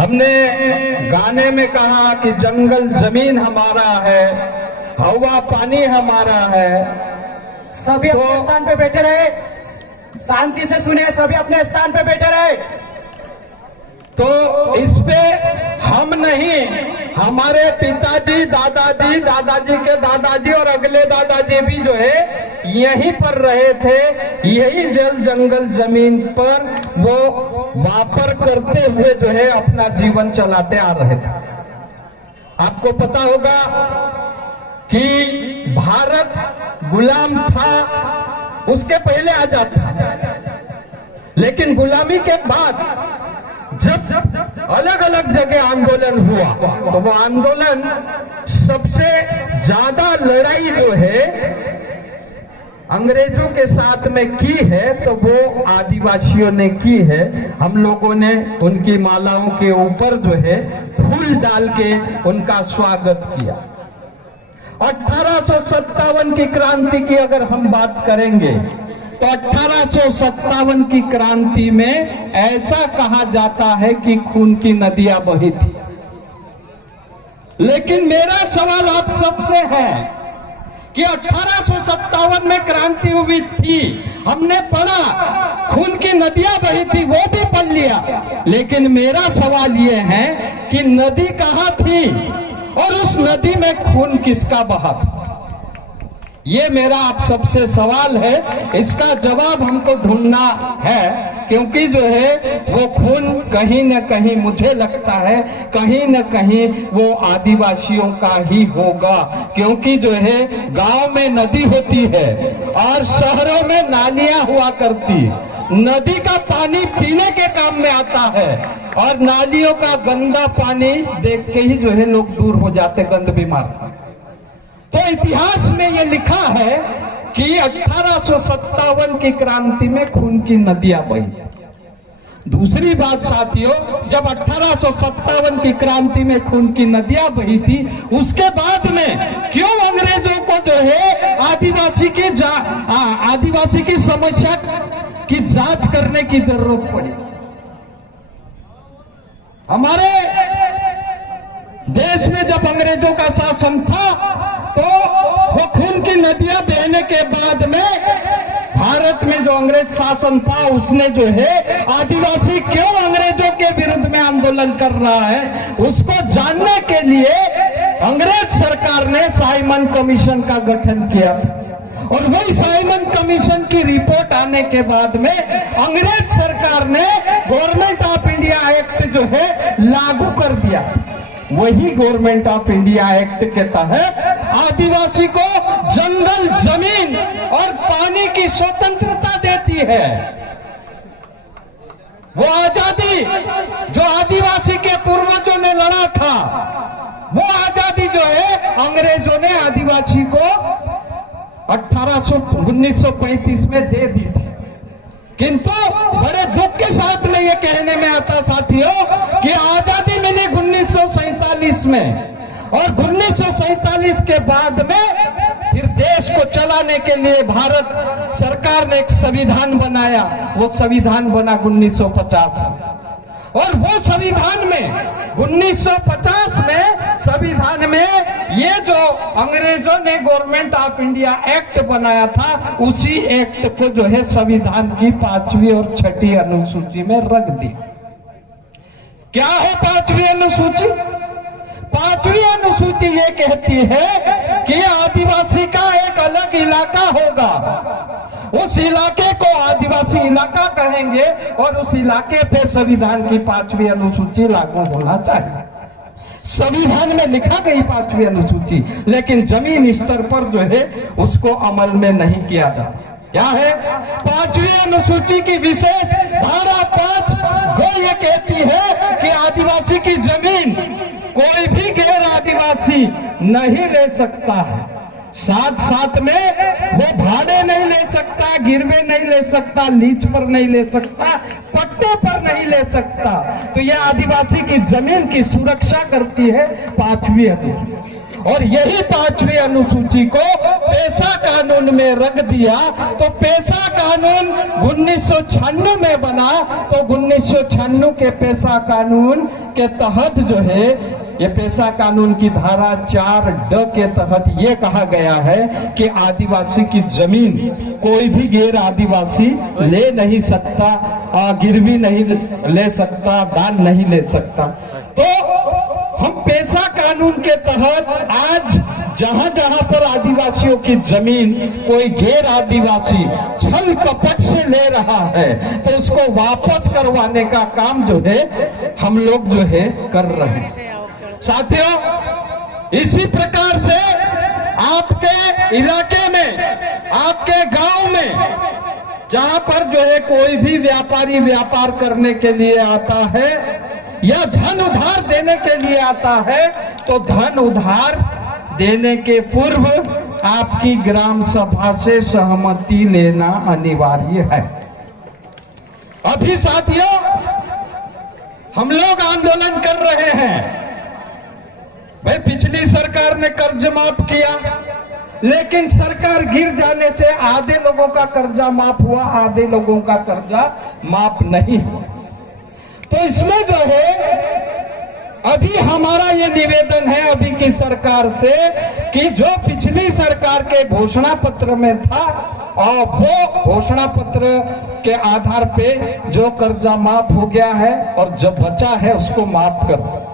हमने गाने में कहा कि जंगल जमीन हमारा है, हवा पानी हमारा है। सभी अपने स्थान पे बैठे रहे, शांति से सुने, सभी अपने स्थान पे बैठे रहे। तो इस पे हम नहीं, हमारे पिताजी, दादाजी, दादाजी के दादाजी और अगले दादाजी भी जो है यहीं पर रहे थे, यही जल जंगल जमीन पर वो वापर करते हुए जो है अपना जीवन चलाते आ रहे थे। आपको पता होगा कि भारत गुलाम था, उसके पहले आजाद था, लेकिन गुलामी के बाद जब अलग अलग जगह आंदोलन हुआ तो वो आंदोलन सबसे ज्यादा लड़ाई जो है अंग्रेजों के साथ में की है तो वो आदिवासियों ने की है। हम लोगों ने उनकी मालाओं के ऊपर जो है फूल डाल के उनका स्वागत किया। 1857 की क्रांति की अगर हम बात करेंगे तो 1857 की क्रांति में ऐसा कहा जाता है कि खून की नदियां बही थी। लेकिन मेरा सवाल आप सबसे है कि 1857 में क्रांति हुई थी, हमने पढ़ा खून की नदियां बही थी, वो भी पढ़ लिया, लेकिन मेरा सवाल ये है कि नदी कहाँ थी और उस नदी में खून किसका बहा था? ये मेरा आप सबसे सवाल है, इसका जवाब हमको ढूंढना है, क्योंकि जो है वो खून कहीं न कहीं मुझे लगता है कहीं न कहीं वो आदिवासियों का ही होगा, क्योंकि जो है गांव में नदी होती है और शहरों में नालियां हुआ करती। नदी का पानी पीने के काम में आता है और नालियों का गंदा पानी देख के ही जो है लोग दूर हो जाते, गंद बीमार। तो इतिहास में ये लिखा है कि 1857 की क्रांति में खून की नदियां बही। दूसरी बात साथियों, जब 1857 की क्रांति में खून की नदियां बही थी, उसके बाद में क्यों अंग्रेजों को जो है आदिवासी की समस्या की जांच करने की जरूरत पड़ी? हमारे देश में जब अंग्रेजों का शासन था तो वो खून की नदियां बहने के बाद में भारत में जो अंग्रेज शासन था उसने जो है आदिवासी क्यों अंग्रेजों के विरुद्ध में आंदोलन कर रहा है उसको जानने के लिए अंग्रेज सरकार ने साइमन कमीशन का गठन किया और वही साइमन कमीशन की रिपोर्ट आने के बाद में अंग्रेज सरकार ने गवर्नमेंट ऑफ इंडिया एक्ट जो है लागू कर दिया। वही गवर्नमेंट ऑफ इंडिया एक्ट के तहत आदिवासी को जंगल, जमीन और पानी की स्वतंत्रता देती है। वो आजादी जो आदिवासी के पूर्वजों ने लड़ा था, वो आजादी जो है अंग्रेजों ने आदिवासी को 1935 में दे दी थी। किंतु बड़े दुख के साथ में ये कहने में आता साथियों कि आजादी मिली 1947 में और 1947 के बाद में फिर देश को चलाने के लिए भारत सरकार ने एक संविधान बनाया। वो संविधान बना 1950 में और वो संविधान में 1950 में संविधान में ये जो अंग्रेजों ने गवर्नमेंट ऑफ इंडिया एक्ट बनाया था उसी एक्ट को जो है संविधान की 5वीं और 6ठी अनुसूची में रख दी। क्या है 5वीं अनुसूची? 5वीं अनुसूची ये कहती है कि आदिवासी का एक अलग इलाका होगा, उस इलाके को आदिवासी इलाका कहेंगे और उस इलाके पे संविधान की 5वीं अनुसूची लागू होना चाहिए। संविधान में लिखा गई 5वीं अनुसूची, लेकिन जमीन स्तर पर जो है उसको अमल में नहीं किया जाता। क्या है 5वीं अनुसूची की विशेष धारा 5 वो ये कहती है कि आदिवासी की जमीन कोई भी गैर आदिवासी नहीं ले सकता है। साथ साथ में वो भाड़े नहीं ले सकता, गिरवे नहीं ले सकता, लीज पर नहीं ले सकता, पट्टे पर नहीं ले सकता। तो ये आदिवासी की जमीन की सुरक्षा करती है 5वीं अनुसूची। और यही 5वीं अनुसूची को पेशा कानून में रख दिया। तो पेशा कानून 1996 में बना, तो 1996 के पेशा कानून के तहत जो है ये पेशा कानून की धारा 4D के तहत ये कहा गया है कि आदिवासी की जमीन कोई भी गैर आदिवासी ले नहीं सकता, गिरवी नहीं ले सकता, दान नहीं ले सकता। तो हम पेशा कानून के तहत आज जहां जहां पर आदिवासियों की जमीन कोई गैर आदिवासी छल कपट से ले रहा है तो उसको वापस करवाने का काम जो है हम लोग जो है कर रहे हैं। साथियों, इसी प्रकार से आपके इलाके में, आपके गांव में जहां पर जो है कोई भी व्यापारी व्यापार करने के लिए आता है या धन उधार देने के लिए आता है, तो धन उधार देने के पूर्व आपकी ग्राम सभा से सहमति लेना अनिवार्य है। अभी साथियों, हम लोग आंदोलन कर रहे हैं। भाई, पिछली सरकार ने कर्ज माफ किया, लेकिन सरकार गिर जाने से आधे लोगों का कर्जा माफ हुआ, आधे लोगों का कर्जा माफ नहीं। तो इसमें जो है अभी हमारा ये निवेदन है अभी की सरकार से कि जो पिछली सरकार के घोषणा पत्र में था और वो घोषणा पत्र के आधार पे जो कर्जा माफ हो गया है और जो बचा है उसको माफ कर।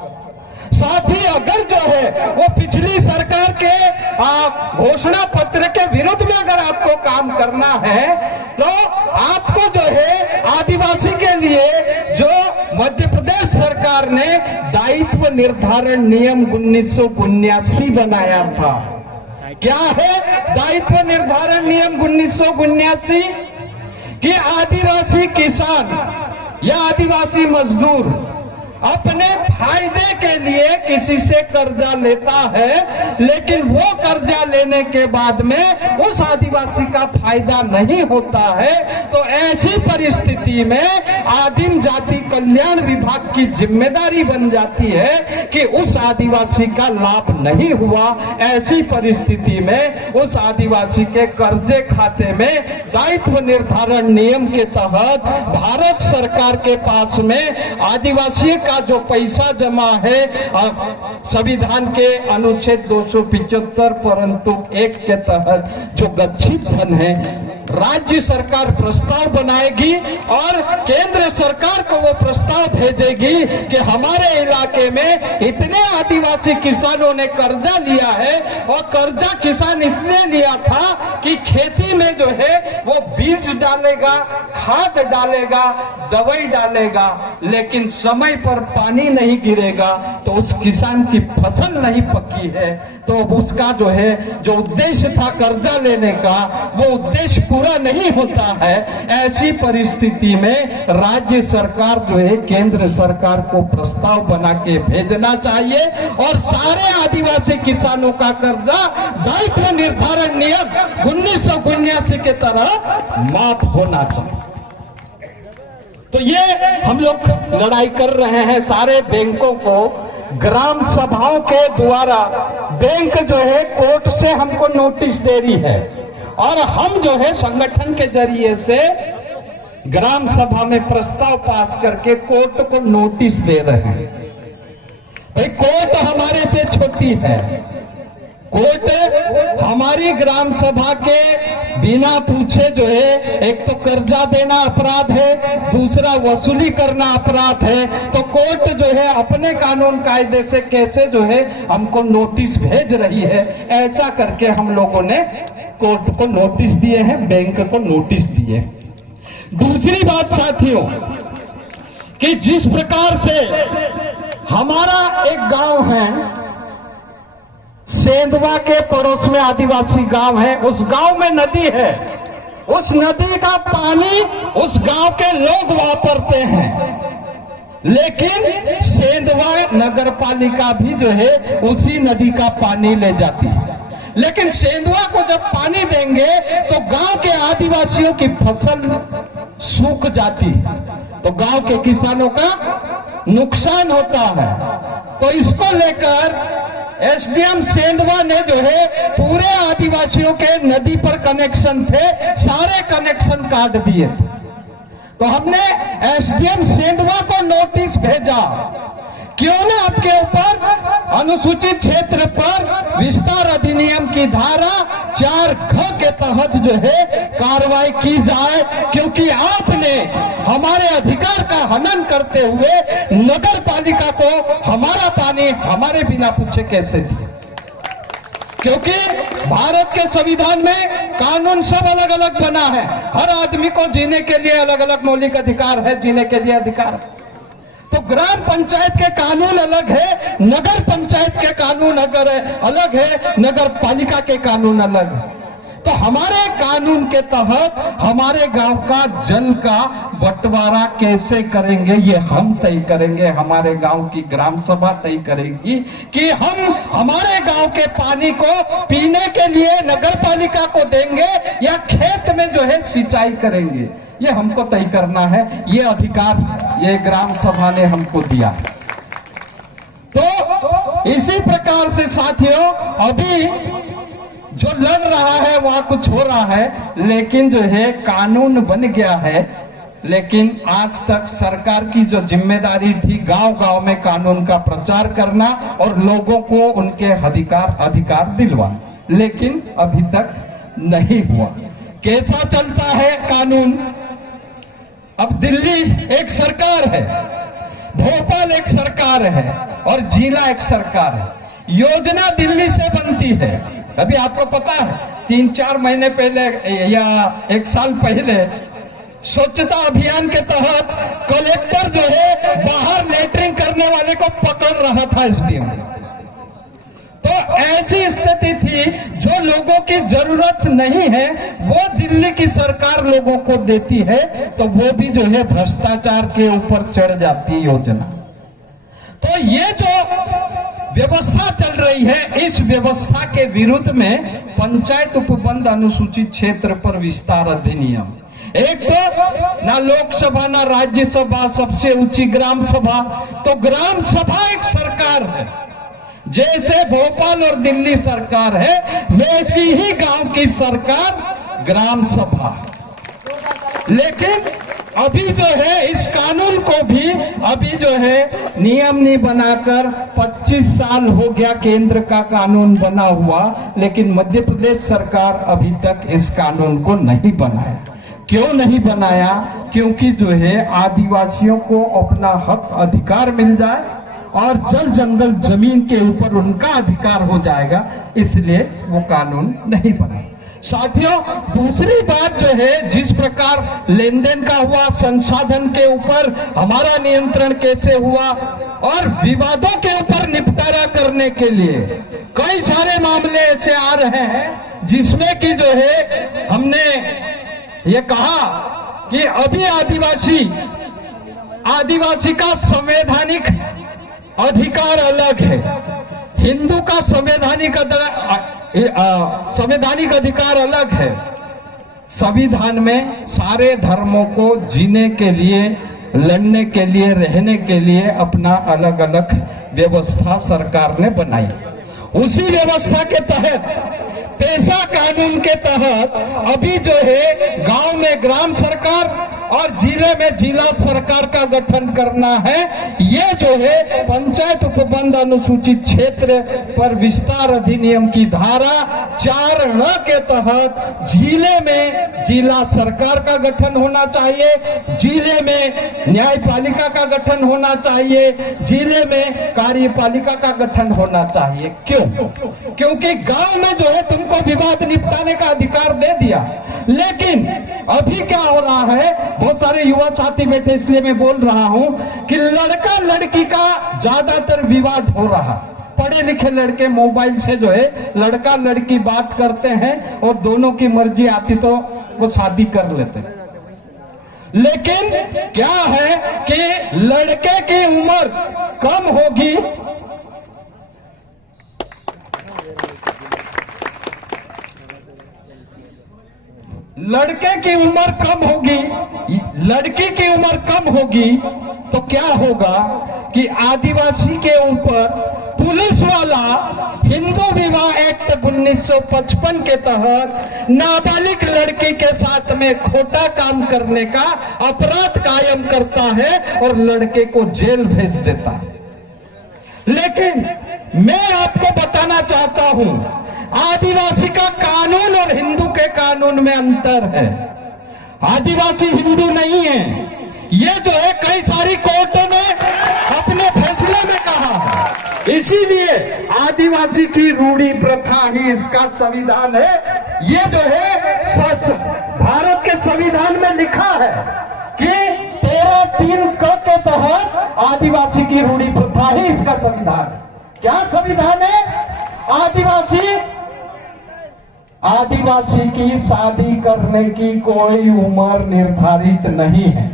साथ ही अगर जो है वो पिछली सरकार के घोषणा पत्र के विरुद्ध में अगर आपको काम करना है तो आपको जो है आदिवासी के लिए जो मध्य प्रदेश सरकार ने दायित्व निर्धारण नियम 1979 बनाया था। क्या है दायित्व निर्धारण नियम 1979? कि आदिवासी किसान या आदिवासी मजदूर अपने फायदे के लिए किसी से कर्जा लेता है, लेकिन वो कर्जा लेने के बाद में उस आदिवासी का फायदा नहीं होता है, तो ऐसी परिस्थिति में आदिम जाति कल्याण विभाग की जिम्मेदारी बन जाती है कि उस आदिवासी का लाभ नहीं हुआ। ऐसी परिस्थिति में उस आदिवासी के कर्जे खाते में दायित्व निर्धारण नियम के तहत भारत सरकार के पास में आदिवासी का जो पैसा जमा है संविधान के अनुच्छेद 275 परंतु 1 के तहत जो गच्छित धन है, राज्य सरकार प्रस्ताव बनाएगी और केंद्र सरकार को वो प्रस्ताव भेजेगी कि हमारे इलाके में इतने आदिवासी किसानों ने कर्जा लिया है और कर्जा किसान इसलिए लिया था कि खेती में जो है वो बीज डालेगा, खाद डालेगा, दवाई डालेगा, लेकिन समय पर पानी नहीं गिरेगा तो उस किसान की फसल नहीं पकी है, तो उसका जो है जो उद्देश्य था कर्जा लेने का वो उद्देश्य पूरा नहीं होता है। ऐसी परिस्थिति में राज्य सरकार जो है केंद्र सरकार को प्रस्ताव बना के भेजना चाहिए और सारे आदिवासी किसानों का कर्जा दायित्व निर्धारण नियम 1979 के तरह माफ होना चाहिए। तो ये हम लोग लड़ाई कर रहे हैं। सारे बैंकों को ग्राम सभाओं के द्वारा बैंक जो है कोर्ट से हमको नोटिस दे रही है और हम जो है संगठन के जरिए से ग्राम सभा में प्रस्ताव पास करके कोर्ट को नोटिस दे रहे हैं। भाई, कोर्ट हमारे से छोटी है। कोर्ट हमारी ग्राम सभा के बिना पूछे जो है एक तो कर्जा देना अपराध है, दूसरा वसूली करना अपराध है। तो कोर्ट जो है अपने कानून कायदे से कैसे जो है हमको नोटिस भेज रही है, ऐसा करके हम लोगों ने कोर्ट को नोटिस दिए हैं, बैंक को नोटिस दिए। दूसरी बात साथियों कि जिस प्रकार से हमारा एक गांव है सेंधवा के पड़ोस में आदिवासी गांव है, उस गांव में नदी है, उस नदी का पानी उस गांव के लोग वापरते हैं, लेकिन सेंधवा नगर पालिका भी जो है उसी नदी का पानी ले जाती है। लेकिन सेंधवा को जब पानी देंगे तो गांव के आदिवासियों की फसल सूख जाती है, तो गांव के किसानों का नुकसान होता है। तो इसको लेकर एसडीएम सेंधवा ने जो है पूरे आदिवासियों के नदी पर कनेक्शन थे, सारे कनेक्शन काट दिए थे। तो हमने एसडीएम सेंधवा को नोटिस भेजा, क्यों ना आपके ऊपर अनुसूचित क्षेत्र पर विस्तार अधिनियम की धारा 4(ख) के तहत जो है कार्रवाई की जाए, क्योंकि आपने हमारे अधिकार का हनन करते हुए नगर पालिका को हमारा पानी हमारे बिना पूछे कैसे दिया। क्योंकि भारत के संविधान में कानून सब अलग अलग बना है, हर आदमी को जीने के लिए अलग अलग मौलिक अधिकार है, जीने के लिए अधिकार है। तो ग्राम पंचायत के कानून अलग है, नगर पंचायत के कानून अलग है, नगर पालिका के कानून अलग है। तो हमारे कानून के तहत हमारे गांव का जल का बंटवारा कैसे करेंगे ये हम तय करेंगे। हमारे गांव की ग्राम सभा तय करेगी कि हम हमारे गांव के पानी को पीने के लिए नगर पालिका को देंगे या खेत में जो है सिंचाई करेंगे, ये हमको तय करना है। ये अधिकार ये ग्राम सभा ने हमको दिया। तो इसी प्रकार से साथियों, अभी जो लड़ रहा है वहां कुछ हो रहा है, लेकिन जो है कानून बन गया है। लेकिन आज तक सरकार की जो जिम्मेदारी थी गांव-गांव में कानून का प्रचार करना और लोगों को उनके अधिकार दिलवाना, लेकिन अभी तक नहीं हुआ। कैसा चलता है कानून? अब दिल्ली एक सरकार है, भोपाल एक सरकार है और जिला एक सरकार है। योजना दिल्ली से बनती है। अभी आपको पता है 3-4 महीने पहले या 1 साल पहले स्वच्छता अभियान के तहत कलेक्टर जो है बाहर लेटरिंग करने वाले को पकड़ रहा था एसडीएम। तो ऐसी स्थिति थी, जो लोगों की जरूरत नहीं है वो दिल्ली की सरकार लोगों को देती है, तो वो भी जो है भ्रष्टाचार के ऊपर चढ़ जाती है योजना। तो ये जो व्यवस्था चल रही है, इस व्यवस्था के विरुद्ध में पंचायत उपबंध अनुसूचित क्षेत्र पर विस्तार अधिनियम, एक तो ना लोकसभा ना राज्यसभा, सबसे ऊंची ग्राम सभा। तो ग्राम सभा एक सरकार है, जैसे भोपाल और दिल्ली सरकार है वैसी ही गांव की सरकार ग्राम सभा। लेकिन अभी जो है इस कानून को भी अभी जो है नियम नहीं बनाकर 25 साल हो गया केंद्र का कानून बना हुआ, लेकिन मध्य प्रदेश सरकार अभी तक इस कानून को नहीं बनाया। क्यों नहीं बनाया? क्योंकि जो है आदिवासियों को अपना हक अधिकार मिल जाए और जल जंगल जमीन के ऊपर उनका अधिकार हो जाएगा, इसलिए वो कानून नहीं बना। साथियों, दूसरी बात जो है, जिस प्रकार लेन देन का हुआ, संसाधन के ऊपर हमारा नियंत्रण कैसे हुआ और विवादों के ऊपर निपटारा करने के लिए कई सारे मामले ऐसे आ रहे हैं जिसमें कि जो है हमने ये कहा कि अभी आदिवासी का संवैधानिक अधिकार अलग है, हिंदू का संवैधानिक अधिकार अलग है। संविधान में सारे धर्मों को जीने के लिए, लड़ने के लिए, रहने के लिए अपना अलग अलग व्यवस्था सरकार ने बनाई। उसी व्यवस्था के तहत पेशा कानून के तहत अभी जो है गांव में ग्राम सरकार और जिले में जिला सरकार का गठन करना है। ये जो है पंचायत उपबंध अनुसूचित क्षेत्र पर विस्तार अधिनियम की धारा 4(ण) के तहत जिले में जिला सरकार का गठन होना चाहिए, जिले में न्यायपालिका का गठन होना चाहिए, जिले में कार्यपालिका का गठन होना चाहिए। क्यों? क्योंकि गांव में जो है तुमको विवाद निपटाने का अधिकार दे दिया, लेकिन अभी क्या हो रहा है, बहुत सारे युवा साथी बैठे इसलिए मैं बोल रहा हूं कि लड़का लड़की का ज्यादातर विवाद हो रहा। पढ़े लिखे लड़के मोबाइल से जो है लड़का लड़की बात करते हैं और दोनों की मर्जी आती तो वो शादी कर लेते हैं। लेकिन क्या है कि लड़के की उम्र कम होगी, लड़के की उम्र कम होगी, लड़की की उम्र कम होगी, तो क्या होगा कि आदिवासी के ऊपर पुलिस वाला हिंदू विवाह एक्ट 1955 के तहत नाबालिग लड़की के साथ में खोटा काम करने का अपराध कायम करता है और लड़के को जेल भेज देता है। लेकिन मैं आपको बताना चाहता हूं, आदिवासी का कानून और हिंदू के कानून में अंतर है। आदिवासी हिंदू नहीं है, ये जो है कई सारी कोर्टों ने अपने फैसले में कहा है। इसीलिए आदिवासी की रूढ़ी प्रथा ही इसका संविधान है। ये जो है भारत के संविधान में लिखा है कि 13(3) के तहत आदिवासी की रूढ़ी प्रथा ही इसका संविधान है। क्या संविधान है? आदिवासी की शादी करने की कोई उम्र निर्धारित नहीं है।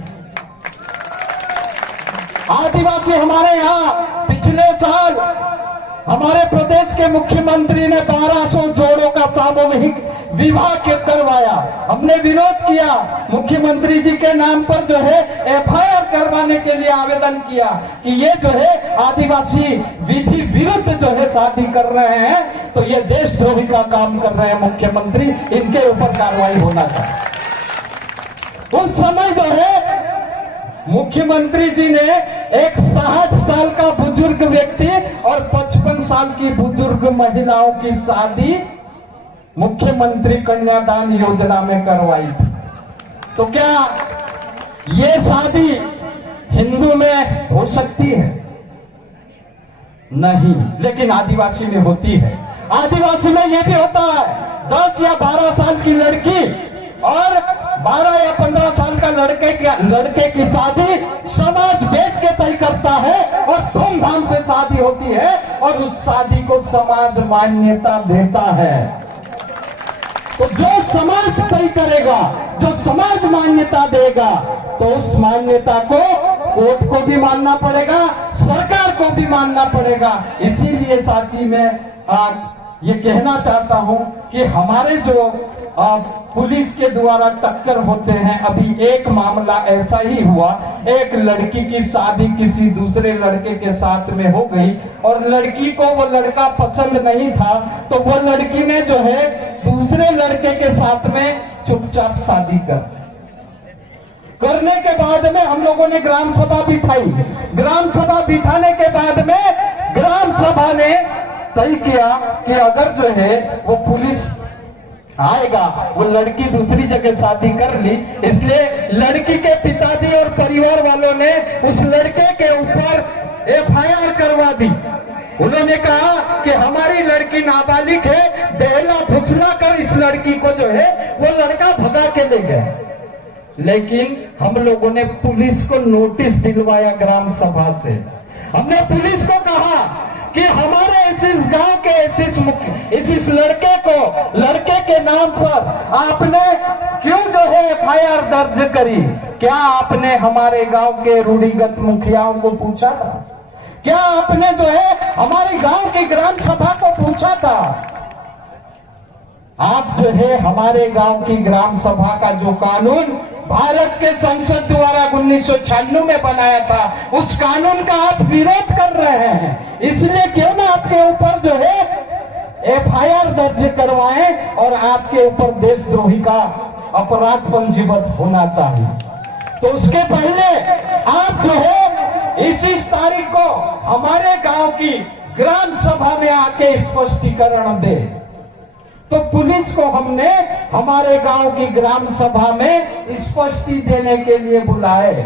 आदिवासी हमारे यहाँ पिछले साल हमारे प्रदेश के मुख्यमंत्री ने 1200 जोड़ों का सामूहिक विवाह करवाया। हमने विरोध किया, मुख्यमंत्री जी के नाम पर जो है एफआईआर करवाने के लिए आवेदन किया कि ये जो है आदिवासी विधि विरुद्ध जो है शादी कर रहे हैं, तो ये देशद्रोही का काम कर रहे हैं मुख्यमंत्री, इनके ऊपर कार्रवाई होना चाहिए। उस समय जो है मुख्यमंत्री जी ने एक 60 साल का बुजुर्ग व्यक्ति और 55 साल की बुजुर्ग महिलाओं की शादी मुख्यमंत्री कन्यादान योजना में करवाई थी। तो क्या ये शादी हिंदू में हो सकती है? नहीं, लेकिन आदिवासी में होती है। आदिवासी में यह भी होता है 10 या 12 साल की लड़की और 12 या 15 साल का लड़के की शादी समाज बैठ के तय करता है और धूमधाम से शादी होती है और उस शादी को समाज मान्यता देता है। तो जो समाज तय करेगा, जो समाज मान्यता देगा, तो उस मान्यता को कोर्ट को भी मानना पड़ेगा, सरकार को भी मानना पड़ेगा। इसीलिए साथी मैं ये कहना चाहता हूं कि हमारे जो पुलिस के द्वारा टक्कर होते हैं, अभी एक मामला ऐसा ही हुआ, एक लड़की की शादी किसी दूसरे लड़के के साथ में हो गई और लड़की को वो लड़का पसंद नहीं था, तो वो लड़की ने जो है दूसरे लड़के के साथ में चुपचाप शादी करने के बाद में हम लोगों ने ग्राम सभा बिठाई। ग्राम सभा बिठाने के बाद में ग्राम सभा ने तय किया कि अगर जो है वो पुलिस आएगा, वो लड़की दूसरी जगह शादी कर ली, इसलिए लड़की के पिताजी और परिवार वालों ने उस लड़के के ऊपर एफआईआर करवा दी। उन्होंने कहा कि हमारी लड़की नाबालिग है, दहला फुसला कर इस लड़की को जो है वो लड़का भगा के ले गए। लेकिन हम लोगों ने पुलिस को नोटिस दिलवाया ग्राम सभा से। हमने पुलिस को कहा कि हमारे इस गांव के इस लड़के के नाम पर आपने क्यों जो है एफआईआर दर्ज करी? क्या आपने हमारे गांव के रूढ़िगत मुखियाओं को पूछा था? क्या आपने जो है हमारे गांव की ग्राम सभा को पूछा था? आप जो है हमारे गांव की ग्राम सभा का जो कानून भारत के संसद द्वारा 1996 में बनाया था, उस कानून का आप विरोध कर रहे हैं। इसलिए क्यों ना आपके ऊपर जो है एफआईआर दर्ज करवाएं और आपके ऊपर देशद्रोही का अपराध पंजीबद्ध होना चाहिए। तो उसके पहले आप जो है इस तारीख को हमारे गांव की ग्राम सभा में आके स्पष्टीकरण दे। तो पुलिस को हमने हमारे गांव की ग्राम सभा में स्पष्टी देने के लिए बुलाए।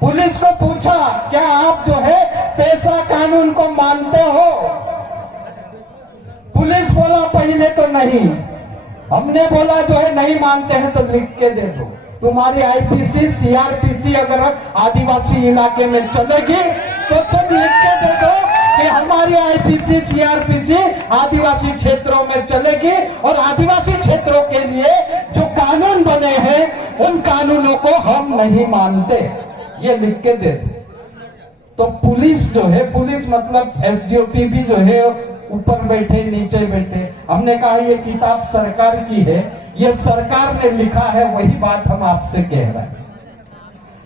पुलिस को पूछा, क्या आप जो है पेशा कानून को मानते हो? पुलिस बोला पहले तो नहीं। हमने बोला जो है नहीं मानते हैं तो लिख के दे दो। तुम्हारी आईपीसी सीआरपीसी अगर आदिवासी इलाके में चलेगी तो तुम लिख के दे दो कि हमारी आईपीसी सीआरपीसी आदिवासी क्षेत्रों में चलेगी और आदिवासी क्षेत्रों के लिए जो कानून बने हैं उन कानूनों को हम नहीं मानते, ये लिख के दे दो। तो पुलिस जो है, पुलिस मतलब एसडीओपी भी जो है ऊपर बैठे नीचे बैठे। हमने कहा ये किताब सरकार की है, ये सरकार ने लिखा है, वही बात हम आपसे कह रहे हैं।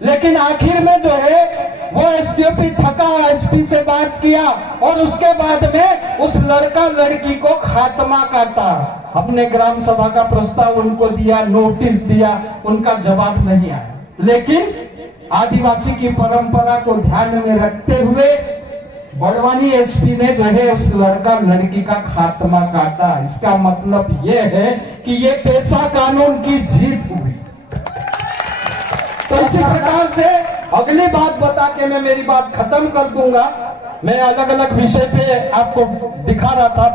लेकिन आखिर में जो है वो एसडीओपी थका, एसपी से बात किया और उसके बाद में उस लड़का लड़की को खात्मा काटा। हमने ग्राम सभा का प्रस्ताव उनको दिया, नोटिस दिया, उनका जवाब नहीं आया। लेकिन आदिवासी की परंपरा को ध्यान में रखते हुए बड़वानी एसपी ने जो है उस लड़का लड़की का खात्मा काटा। इसका मतलब ये है कि ये पेशा कानून की जीत हुई। तो इसी प्रकार से अगली बात बता के मैं मेरी बात खत्म कर दूंगा। मैं अलग अलग विषय पे आपको दिखा रहा था,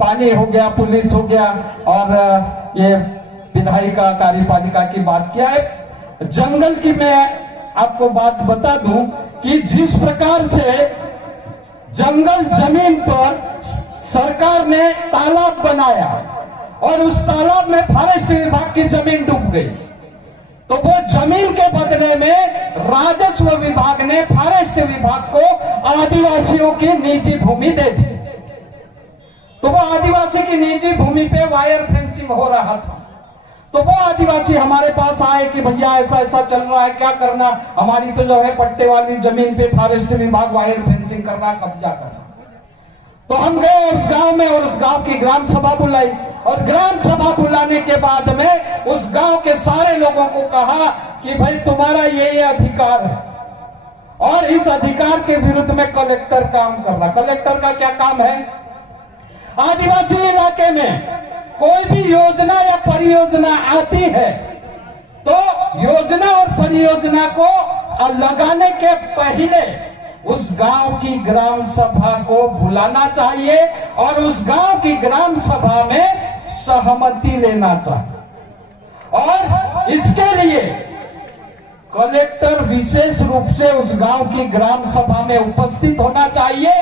पानी हो गया, पुलिस हो गया और ये विधायिका कार्यपालिका की बात किया है। जंगल की मैं आपको बात बता दूं कि जिस प्रकार से जंगल जमीन पर सरकार ने तालाब बनाया और उस तालाब में फॉरेस्ट विभाग की जमीन डूब गई, तो वो जमीन के बदले में राजस्व विभाग ने फॉरेस्ट विभाग को आदिवासियों की निजी भूमि दे दी। तो वो आदिवासी की निजी भूमि पे वायर फेंसिंग हो रहा था। तो वो आदिवासी हमारे पास आए कि भैया ऐसा ऐसा चल रहा है, क्या करना, हमारी तो जो है पट्टे वाली जमीन पे फॉरेस्ट विभाग वायर फेंसिंग कर रहा, कब्जा कर रहा। तो हम गए उस गांव में और उस गांव की ग्राम सभा बुलाई और ग्राम सभा बुलाने के बाद में उस गांव के सारे लोगों को कहा कि भाई तुम्हारा ये अधिकार है और इस अधिकार के विरुद्ध में कलेक्टर काम कर रहा। कलेक्टर का क्या काम है? आदिवासी इलाके में कोई भी योजना या परियोजना आती है तो योजना और परियोजना को लगाने के पहले उस गांव की ग्राम सभा को बुलाना चाहिए और उस गांव की ग्राम सभा में सहमति लेना चाहिए। और इसके लिए कलेक्टर विशेष रूप से उस गांव की ग्राम सभा में उपस्थित होना चाहिए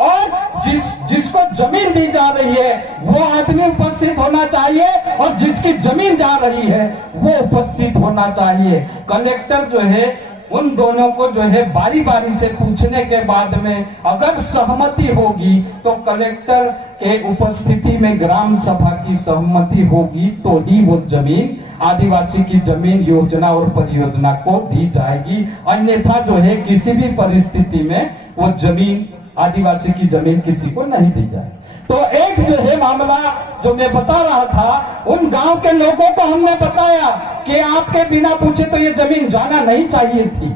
और जिसको जमीन दी जा रही है वो आदमी उपस्थित होना चाहिए और जिसकी जमीन जा रही है वो उपस्थित होना चाहिए। कलेक्टर जो है उन दोनों को जो है बारी बारी से पूछने के बाद में अगर सहमति होगी तो कलेक्टर के उपस्थिति में ग्राम सभा की सहमति होगी तो ही वो जमीन आदिवासी की जमीन योजना और परियोजना को दी जाएगी। अन्यथा जो है किसी भी परिस्थिति में वो जमीन आदिवासी की जमीन किसी को नहीं दी जाए। तो एक जो है मामला जो मैं बता रहा था, उन गांव के लोगों को हमने बताया कि आपके बिना पूछे तो ये जमीन जाना नहीं चाहिए थी,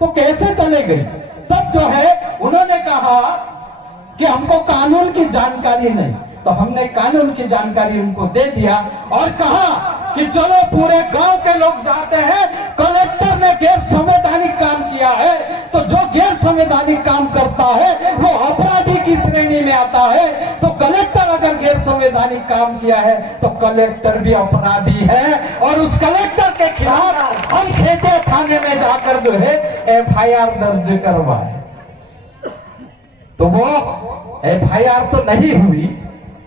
तो कैसे चले गई? तब जो है उन्होंने कहा कि हमको कानून की जानकारी नहीं। तो हमने कानून की जानकारी उनको दे दिया और कहा कि चलो पूरे गांव के लोग जाते हैं, कलेक्टर ने गैर संवैधानिक काम किया है तो जो गैर संवैधानिक काम करता है वो अपराधी की श्रेणी में आता है। तो कलेक्टर अगर गैर संवैधानिक काम किया है तो कलेक्टर भी अपराधी है और उस कलेक्टर के खिलाफ हम खेते थाने में जाकर जो है FIR दर्ज करवाए। तो वो FIR तो नहीं हुई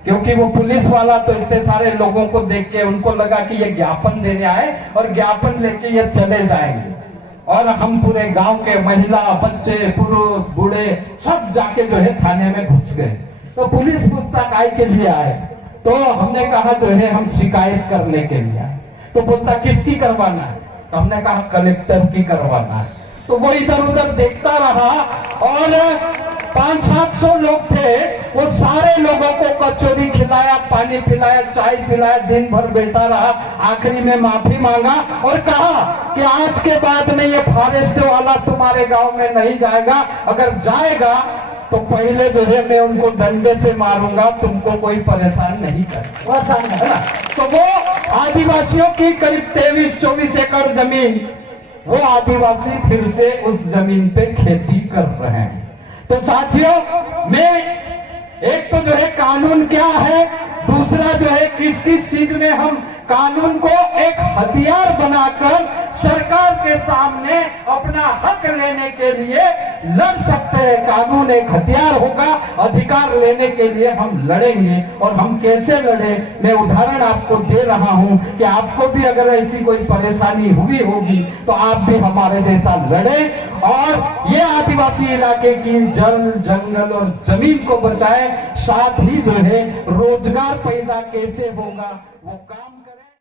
क्योंकि वो पुलिस वाला तो इतने सारे लोगों को देख के उनको लगा कि ये ज्ञापन देने आए और ज्ञापन लेके ये चले जाएंगे और हम पूरे गांव के महिला, बच्चे, पुरुष, बूढ़े सब जाके जो है थाने में घुस गए। तो पुलिस पूछताछ काय के लिए आए? तो हमने कहा जो है हम शिकायत करने के लिए आए। तो बोलता किसकी करवाना है? तो हमने कहा कलेक्टर की करवाना है। तो वो इधर उधर देखता रहा और 500-700 लोग थे, वो सारे लोगों को कचौरी खिलाया, पानी पिलाया, चाय पिलाया, दिन भर बैठा रहा। आखिरी में माफी मांगा और कहा कि आज के बाद में ये फॉरेस्ट वाला तुम्हारे गांव में नहीं जाएगा, अगर जाएगा तो पहले जो है मैं उनको डंडे से मारूंगा, तुमको कोई परेशान नहीं करेगा, है ना। तो वो आदिवासियों की करीब 23-24 एकड़ जमीन वो आदिवासी फिर से उस जमीन पे खेती कर रहे हैं। तो साथियों, मैं एक तो जो है कानून क्या है, दूसरा जो है किस किस चीज में हम कानून को एक हथियार बनाकर सरकार के सामने अपना हक लेने के लिए लड़ सकते हैं। कानून एक हथियार होगा, अधिकार लेने के लिए हम लड़ेंगे। और हम कैसे लड़े, मैं उदाहरण आपको दे रहा हूं कि आपको भी अगर ऐसी कोई परेशानी हुई होगी तो आप भी हमारे जैसा लड़े और ये आदिवासी इलाके की जल, जंगल और जमीन को बचाएं। साथ ही जो है रोजगार पैदा कैसे होगा वो काम